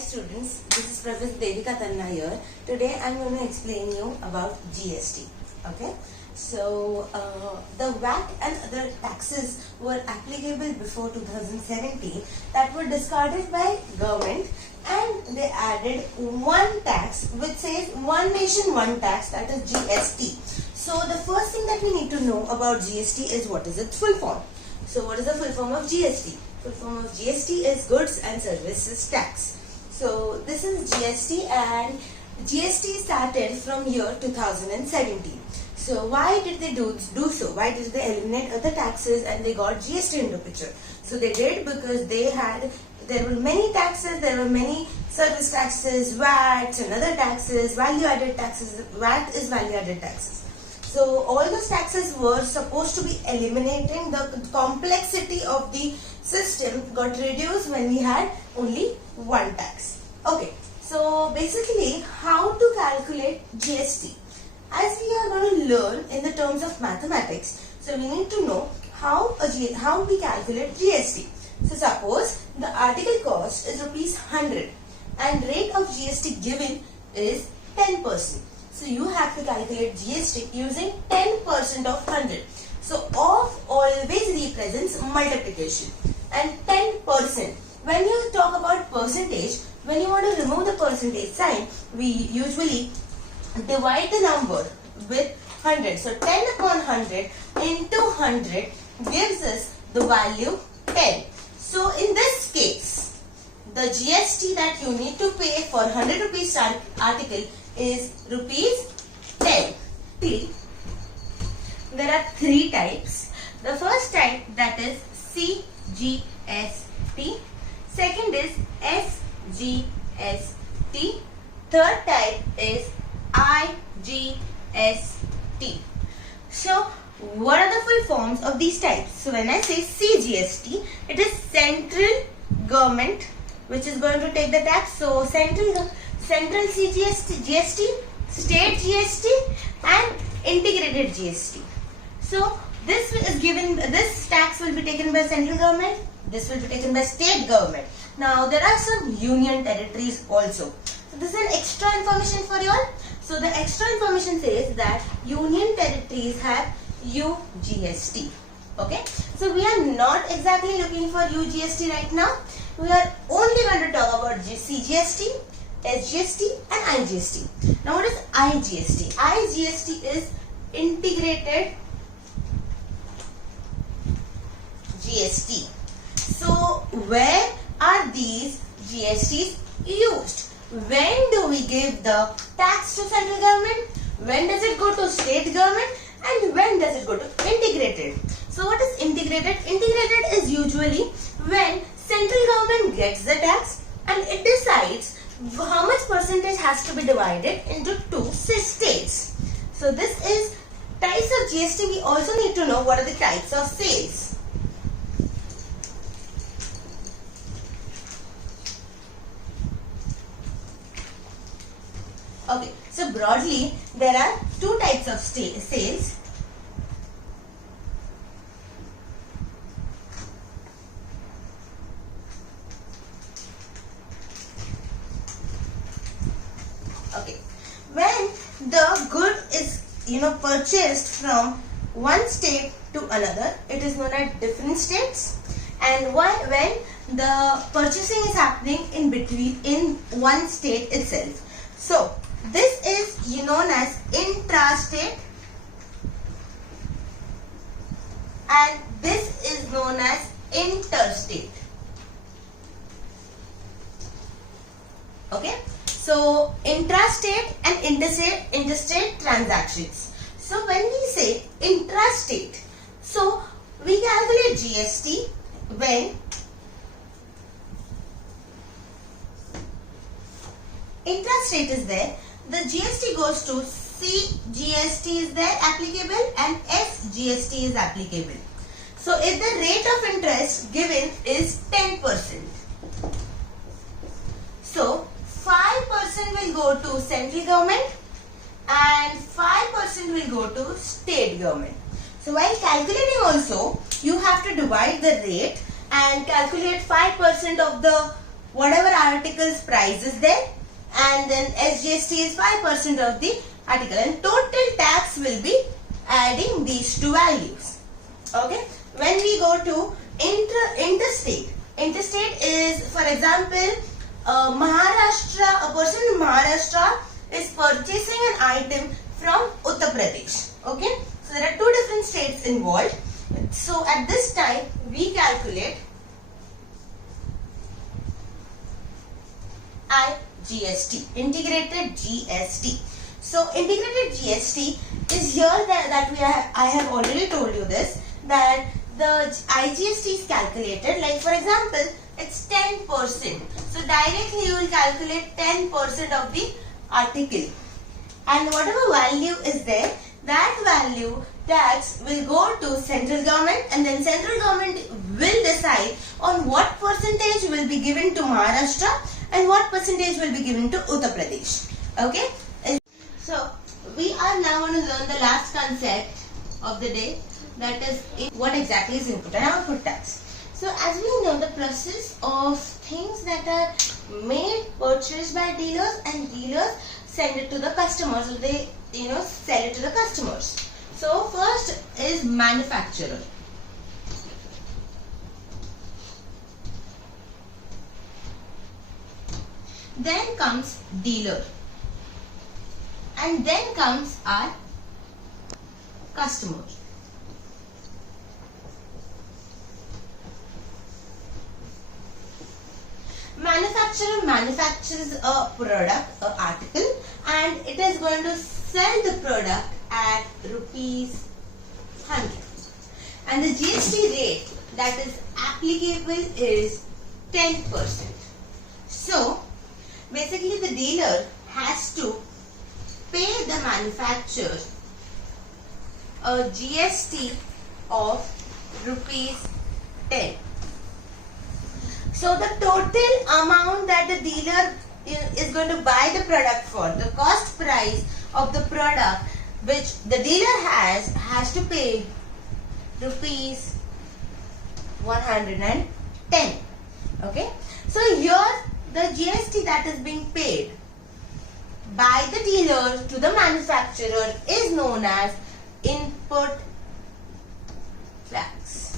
students, this is Professor Devika Tanna here. Today I am going to explain you about GST. Okay, so the VAT and other taxes were applicable before 2017 that were discarded by government, and they added one tax which says one nation one tax, that is GST. So the first thing that we need to know about GST is what is its full form. So what is the full form of GST? Full form of GST is Goods and Services Tax. So this is GST, and GST started from year 2017. So why did they do so? Why did they eliminate other taxes and they got GST into picture? So they did because there were many taxes, there were many service taxes, VAT and other taxes, value added taxes. VAT is value added taxes. So all those taxes were supposed to be eliminating. The complexity of the system got reduced when we had only one tax. Okay, so basically how to calculate GST? As we are going to learn in the terms of mathematics, so we need to know how we calculate GST. So suppose the article cost is ₹100 and rate of GST given is 10%. So you have to calculate GST using 10% of 100. So of always represents multiplication, and 10%. When you talk about percentage, when you want to remove the percentage sign, we usually divide the number with 100. So 10 upon 100 into 100 gives us the value 10. So in this case, the GST that you need to pay for 100 rupees article is ₹10. There are three types. The first type, that is CGST. Second is SGST. Third type is IGST. So what are the full forms of these types? So when I say CGST, it is central government which is going to take the tax. So central GST, state GST and integrated GST. So this tax will be taken by central government, this will be taken by state government. Now there are some union territories also. So this is an extra information for you all. So the extra information says that union territories have UGST. Okay, so we are not exactly looking for UGST right now. We are only going to talk about CGST, SGST and IGST. Now what is IGST? IGST is integrated GST. So where are these GSTs used? When do we give the tax to central government? When does it go to state government? And when does it go to integrated? So what is integrated? Integrated is usually when central government gets the tax and it decides how much percentage has to be divided into two states. So this is types of GST. We also need to know what are the types of sales. Okay, so broadly there are two types of sales. Okay, when the good is purchased from one state to another, it is known as different states, and when the purchasing is happening in one state itself. So this is known as intrastate, and this is known as interstate. Okay, so intrastate and interstate transactions. So when we say intrastate, so we calculate GST when intrastate is there. The GST goes to CGST is there applicable and SGST is applicable. So if the rate of interest given is 10%, so 5% will go to central government and 5% will go to state government. So while calculating also, you have to divide the rate and calculate 5% of the whatever article's price is there, and then SGST is 5% of the article, and total tax will be adding these two values. Okay. When we go to interstate, interstate is, for example, Maharashtra, a person in Maharashtra is purchasing an item from Uttar Pradesh. Okay. So there are two different states involved. So at this time we calculate IGST, integrated GST. So integrated GST is here that I have already told you this, that the IGST is calculated, like for example it's 10%. So directly you will calculate 10% of the article, and whatever value is there, that value tax will go to central government, and then central government will decide on what percentage will be given to Maharashtra and what percentage will be given to Uttar Pradesh. Okay. So we are now going to learn the last concept of the day, that is what exactly is input and output tax. So as we know, the process of things that are made, purchased by dealers, and dealers send it to the customers, or they sell it to the customers. So first is manufacturer. Then comes dealer. And then comes our customer. Manufacturer manufactures a product, an article, and it is going to sell the product at rupees 100. And the GST rate that is applicable is 10%. So basically the dealer has to pay the manufacturer a GST of rupees 10. So the total amount that the dealer is going to buy the product for, the cost price of the product which the dealer has to pay rupees 110. Okay. So here the GST that is being paid by the dealer to the manufacturer is known as input tax.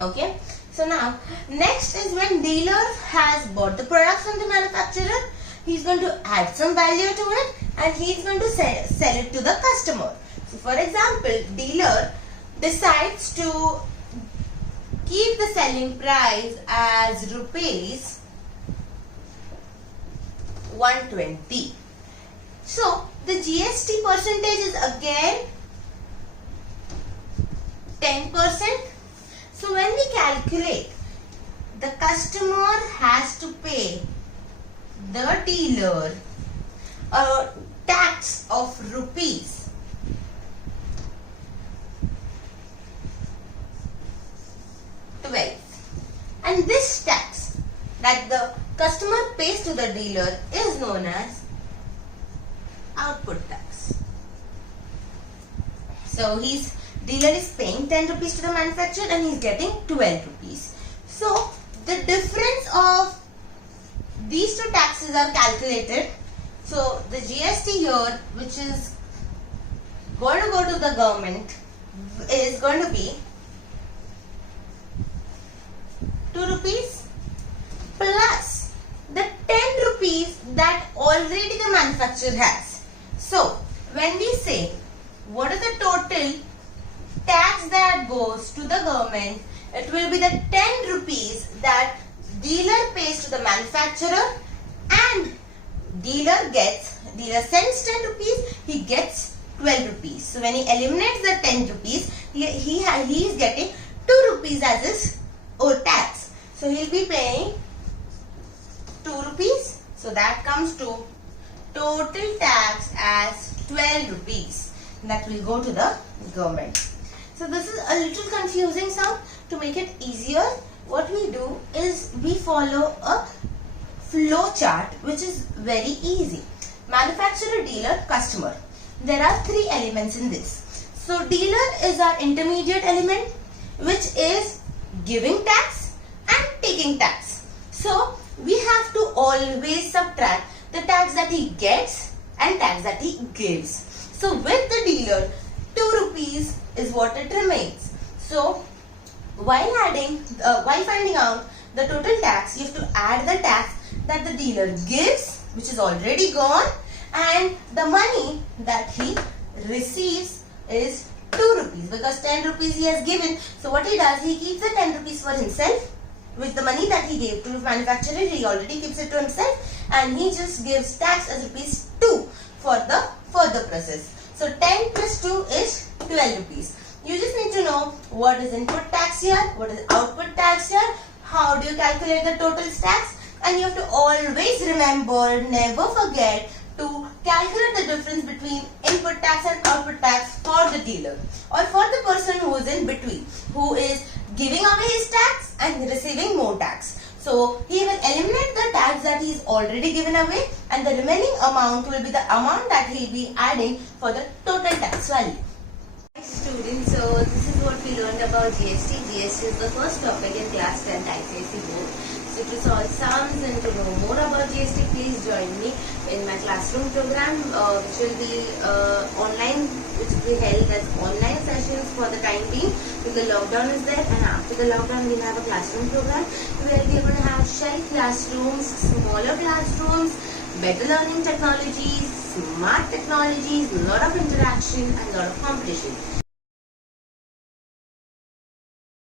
Okay. So now next is when dealer has bought the product from the manufacturer, he is going to add some value to it and he is going to sell it to the customer. So for example, dealer decides to keep the selling price as rupees 120. So the GST percentage is again 10%. So when we calculate, the customer has to pay the dealer a tax of rupees 12. And this tax that the customer pays to the dealer is known as output tax. So dealer is paying 10 rupees to the manufacturer and he is getting 12 rupees. So the difference of these two taxes are calculated. So the GST here, which is going to go to the government, is going to be 2 rupees plus the 10 rupees that already the manufacturer has. So when we say what is the total tax that goes to the government, it will be the 10 rupees that dealer pays to the manufacturer, and dealer sends 10 rupees, he gets 12 rupees. So when he eliminates the 10 rupees, he is getting 2 rupees as his tax. So he will be paying 2 rupees. So that comes to total tax as 12 rupees. That will go to the government. So this is a little confusing sound. To make it easier, what we do is we follow a flow chart which is very easy. Manufacturer, dealer, customer. There are 3 elements in this. So dealer is our intermediate element which is giving tax and taking tax. So we have to always subtract the tax that he gets and tax that he gives. So with the dealer, 2 rupees is what it remains. So while finding out the total tax, you have to add the tax that the dealer gives, which is already gone, and the money that he receives is 2 rupees, because 10 rupees he has given. So what he does, he keeps the 10 rupees for himself. With the money that he gave to the manufacturer, he already keeps it to himself, and he just gives tax as rupees 2 for the further process. So 10 plus 2 is 12 rupees. You just need to know what is input tax here, what is output tax here, how do you calculate the total tax, and you have to always remember, never forget to calculate the difference between input tax and output tax for the dealer or for the person who is in between, who is giving away his tax and receiving more tax. So he will eliminate the tax that he is already given away, and the remaining amount will be the amount that he will be adding for the total tax value. Students, so this is what we learned about GST. GST is the first topic in class 10th ICSE board. So to solve sums and to know more about GST, please join me in my classroom program, which will be online, which will be held as online sessions for the time being, because lockdown is there, and after the lockdown we have a classroom program where we are going to have shell classrooms, smaller classrooms, better learning technologies, smart technologies, a lot of interaction and a lot of competition.